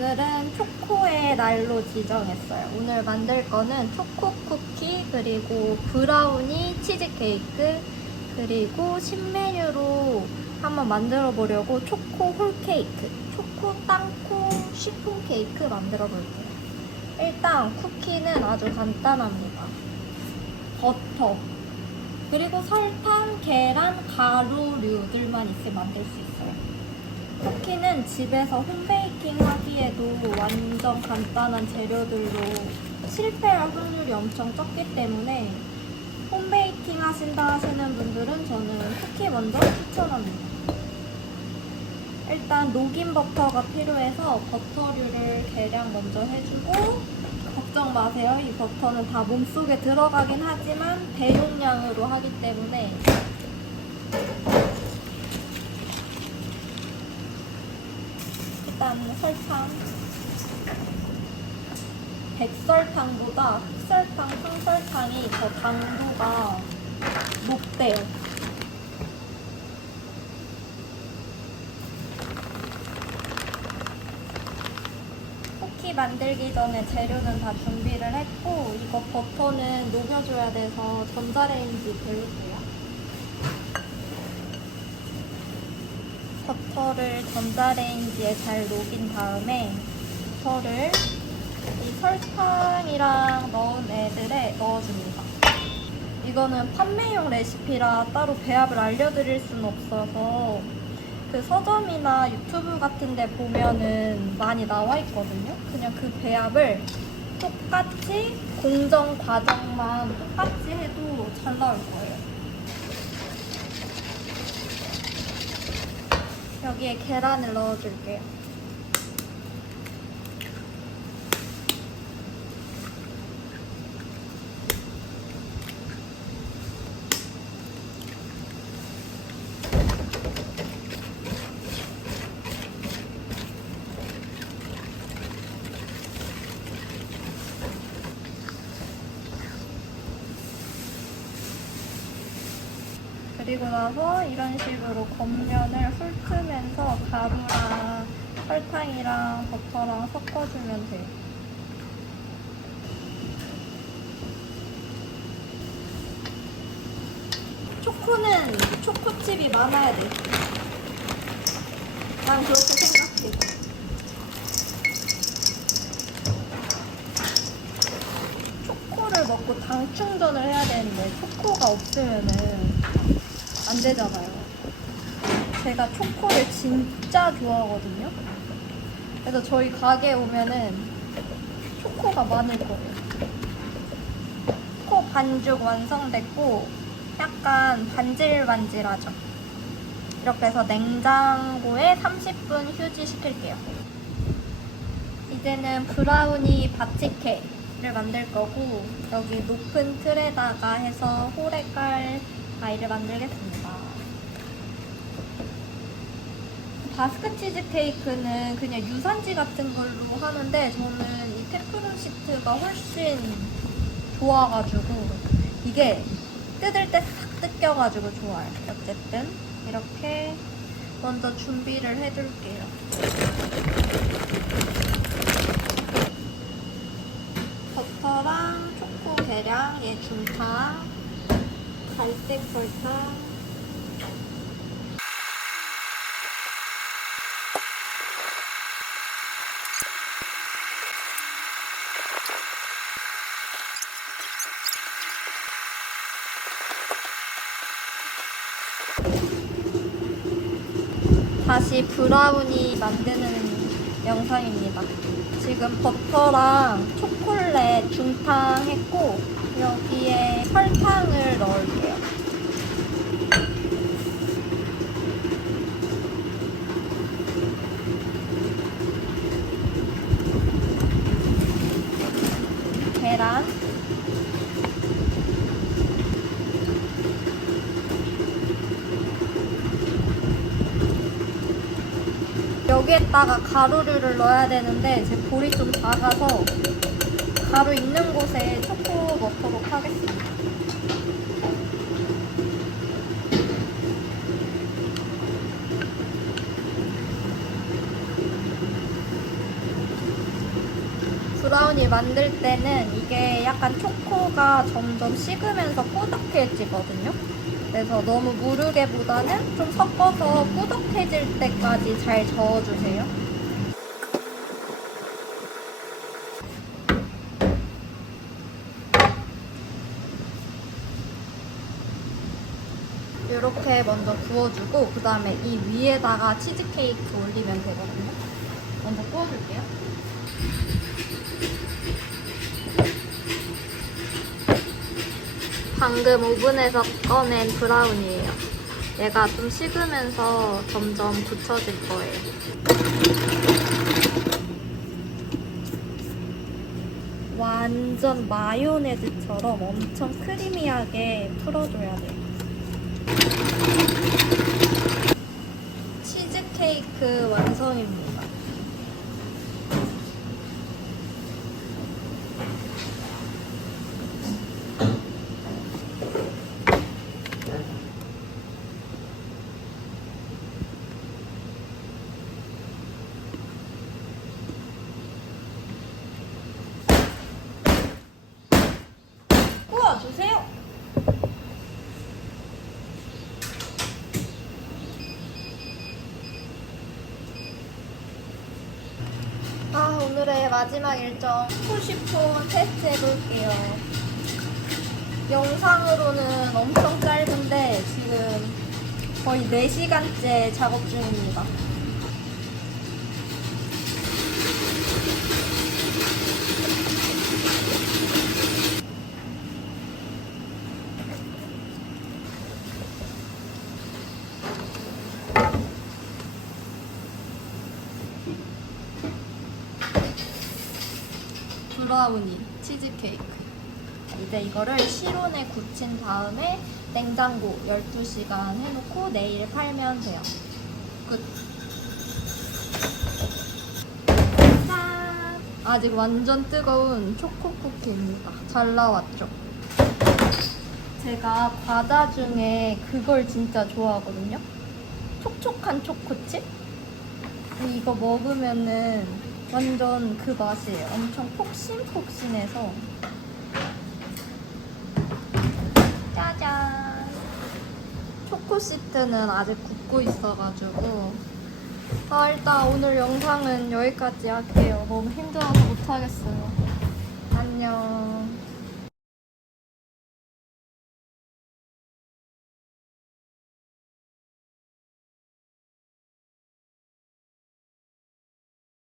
오늘은 초코의 날로 지정했어요. 오늘 만들 거는 초코 쿠키, 그리고 브라우니, 치즈케이크, 그리고 신메뉴로 한번 만들어 보려고 초코 홀케이크, 초코 땅콩 쉬폰 케이크 만들어 볼게요. 일단 쿠키는 아주 간단합니다. 버터, 그리고 설탕, 계란, 가루류들만 있으면 만들 수 있어요. 쿠키는 집에서 홈베이킹 하기에도 완전 간단한 재료들로 실패할 확률이 엄청 적기 때문에 홈베이킹 하신다 하시는 분들은 저는 쿠키 먼저 추천합니다. 일단 녹인 버터가 필요해서 버터류를 계량 먼저 해주고 걱정 마세요. 이 버터는 다 몸속에 들어가긴 하지만 대용량으로 하기 때문에 일단 설탕 백설탕보다 흑설탕, 황설탕이 더 당도가 높대요. 쿠키 만들기 전에 재료는 다 준비를 했고 이거 버터는 녹여줘야 돼서 전자레인지 돌릴게요. 버터를 전자레인지에 잘 녹인 다음에 버터를 이 설탕이랑 넣은 애들에 넣어줍니다. 이거는 판매용 레시피라 따로 배합을 알려드릴 수는 없어서 그 서점이나 유튜브 같은 데 보면은 많이 나와 있거든요. 그냥 그 배합을 똑같이 공정 과정만 똑같이 해도 잘 나올 거예요. 여기에 계란을 넣어줄게요. 그리고 나서 이런 식으로 겉면을 훑으면서 가루랑 설탕이랑 버터랑 섞어주면 돼요. 초코는 초코칩이 많아야 돼. 난 그렇게 생각해. 초코를 먹고 당 충전을 해야 되는데 초코가 없으면은 안 되잖아요. 제가 초코를 진짜 좋아하거든요. 그래서 저희 가게에 오면은 초코가 많을 거예요. 초코 반죽 완성됐고 약간 반질반질하죠. 이렇게 해서 냉장고에 30분 휴지시킬게요. 이제는 브라우니 바치케를 만들 거고 여기 높은 틀에다가 해서 깔 아이를 만들겠습니다. 바스크 치즈 케이크는 그냥 유산지 같은 걸로 하는데 저는 이 테프론 시트가 훨씬 좋아가지고 이게 뜯을 때 싹 뜯겨가지고 좋아요. 어쨌든 이렇게 먼저 준비를 해둘게요. 버터랑 초코 계량, 얘 중탕, 갈색 설탕, 다시 브라우니 만드는 영상입니다. 지금 버터랑 초콜릿 중탕 했고 여기에 설탕을 넣을게요. 계란 여기에다가 가루류를 넣어야 되는데 제 볼이 좀 작아서 가루 있는 곳에 초코 넣도록 하겠습니다. 브라우니 만들 때는 이게 약간 초코가 점점 식으면서 꾸덕해지거든요. 그래서 너무 무르게보다는 좀 섞어서 꾸덕해질 때까지 잘 저어주세요. 이렇게 먼저 구워주고 그 다음에 이 위에다가 치즈케이크 올리면 되거든요. 먼저 구워줄게요. 방금 오븐에서 꺼낸 브라운이에요. 얘가 좀 식으면서 점점 굳혀질 거예요. 완전 마요네즈처럼 엄청 크리미하게 풀어줘야 돼요. 치즈케이크 완성입니다. 구워주세요. 아, 오늘의 마지막 일정 푸시폰 테스트 해볼게요. 영상으로는 엄청 짧은데 지금 거의 4시간째 작업 중입니다. 브라우니 치즈케이크. 이제 이거를 실온에 굳힌 다음에 냉장고 12시간 해놓고 내일 팔면 돼요. 끝. 짠! 아직 완전 뜨거운 초코 쿠키입니다. 잘 나왔죠? 제가 과자 중에 그걸 진짜 좋아하거든요. 촉촉한 초코칩? 이거 먹으면은 완전 그 맛이에요. 엄청 폭신폭신해서. 짜잔. 초코시트는 아직 굽고 있어가지고. 아, 일단 오늘 영상은 여기까지 할게요. 너무 힘들어서 못하겠어요. 안녕.